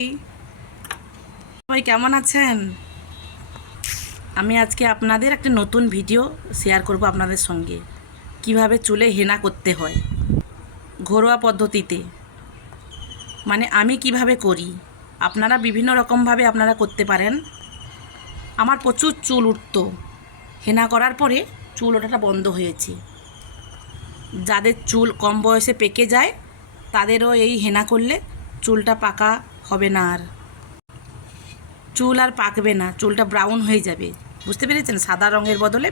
সবাই কেমন আছেন? আমি আজকে আপনাদের একটা নতুন ভিডিও শেয়ার করব আপনাদের সঙ্গে। কীভাবে চুলে হেনা করতে হয়। ঘরোয়া পদ্ধতিতে। মানে আমি কীভাবে করি। আপনারা বিভিন্ন রকমভাবে আপনারা করতে পারেন। আমার প্রচুর চুল উঠতো। হেনা করার পরে চুল ওঠাটা বন্ধ হয়েছে। যাদের চুল কম বয়সে পেকে যায়, তাদেরও এই হেনা করলে চুলটা পাকা হবে না আর। চুল আর পাকবে না, চুলটা ব্রাউন হয়ে যাবে। বুঝতে পেরেছেন? সাদা রঙের বদলে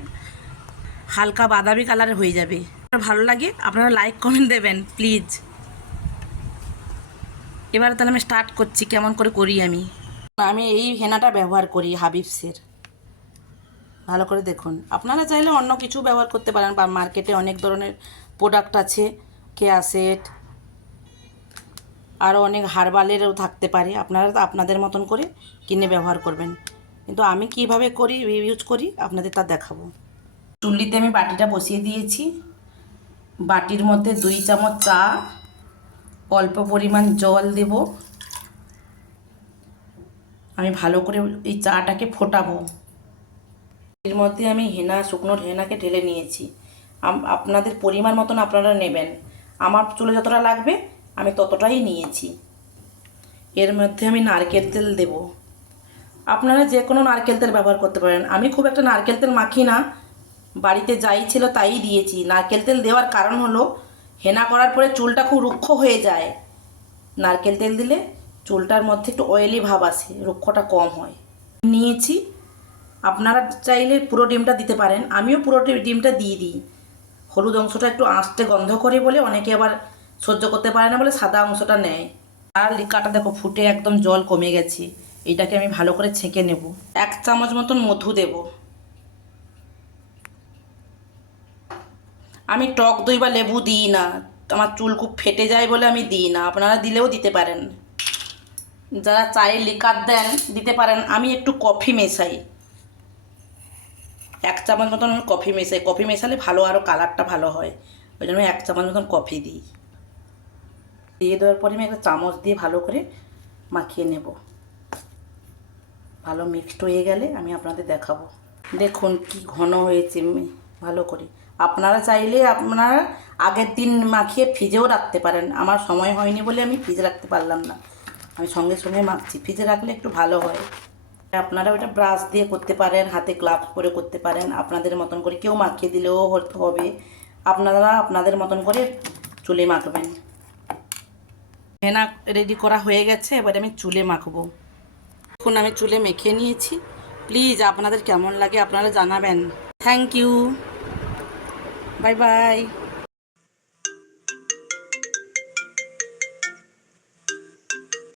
হালকা বাদামি কালার হয়ে যাবে। ভালো লাগে, আপনারা লাইক কমেন্ট দেবেন প্লিজ এবার তাহলে আমি স্টার্ট করছি, কেমন করে করি আমি? আমি এই হেনাটা ব্যবহার করি, হাবিবসের। ভালো করে দেখুন। আপনারা চাইলে অন্য কিছু ব্যবহার করতে পারেন, বা মার্কেটে অনেক ধরনের প্রোডাক্ট আছে কেয়াসেট আরও অনেক হার্বালেরও থাকতে পারে। আপনারা তো আপনাদের মতন করে কিনে ব্যবহার করবেন। কিন্তু আমি কীভাবে করি ইউজ করি, আপনাদের তা দেখাবো। চুল্লিতে আমি বাটিটা বসিয়ে দিয়েছি। বাটির মধ্যে দুই চামচ চা, অল্প পরিমাণ জল দেব। আমি ভালো করে এই চাটাকে ফোটাবো। এর মধ্যে আমি হেনা, শুকনো হেনাকে ঢেলে নিয়েছি। আপনাদের পরিমাণ মতন আপনারা নেবেন। আমার চুলে যতটা লাগবে আমি ততটাই নিয়েছি। এর মধ্যে আমি নারকেল তেল দেব। আপনারা যে কোনো নারকেল তেল ব্যবহার করতে পারেন। আমি খুব একটা নারকেল তেল মাখি না। বাড়িতে যাই ছিল তাই দিয়েছি। নারকেল তেল দেওয়ার কারণ হলো, হেনা করার পরে চুলটা খুব রুক্ষ হয়ে যায়। নারকেল তেল দিলে চুলটার মধ্যে একটু অয়েলি ভাব আসে, রুক্ষটা কম হয়। নিয়েছি। আপনারা চাইলে পুরো ডিমটা দিতে পারেন। আমিও পুরো ডিমটা দিয়ে দিই। হলুদ অংশটা একটু আঁচটে গন্ধ করে বলে অনেকে আবার সহ্য করতে পারে না বলে সাদা অংশটা নেয়। আর লিকাটা দেখো, ফুটে একদম জল কমে গেছে। এটাকে আমি ভালো করে ছেঁকে নেব। এক চামচ মতন মধু দেব। আমি টক দই বা লেবু দিই না। আমার চুল খুব ফেটে যায় বলে আমি দিই না। আপনারা দিলেও দিতে পারেন। যারা চায়ে লিকার দেন, দিতে পারেন। আমি একটু কফি মেশাই। এক চামচ মতন আমি কফি মেশাই। কফি মেশালে ভালো আরও কালারটা ভালো হয়। ওই জন্য এক চামচ মতন কফি দিই। দিয়ে দেওয়ার পরে আমি একটা চামচ দিয়ে ভালো করে মাখিয়ে নেব। ভালো মিক্সড হয়ে গেলে আমি আপনাদের দেখাবো। দেখুন কি ঘন হয়েছে ভালো করে। আপনারা চাইলে আপনারা আগের দিন মাখিয়ে ফ্রিজেও রাখতে পারেন। আমার সময় হয়নি বলে আমি ফ্রিজে রাখতে পারলাম না। আমি সঙ্গে সঙ্গে মাখছি। ফ্রিজে রাখলে একটু ভালো হয়। আপনারা ওটা ব্রাশ দিয়ে করতে পারেন, হাতে গ্লাভস পরে করতে পারেন। আপনাদের মতন করে কেউ মাখিয়ে দিলেও হতে হবে। আপনারা আপনাদের মতন করে চুলে মাখবেন। হেনা রেডি করা হয়ে গেছে, এবার আমি চুলে মাখবো। এখন আমি চুলে মেখে নিয়েছি। প্লিজ আপনাদের কেমন লাগে আপনারা জানাবেন। Thank you bye bye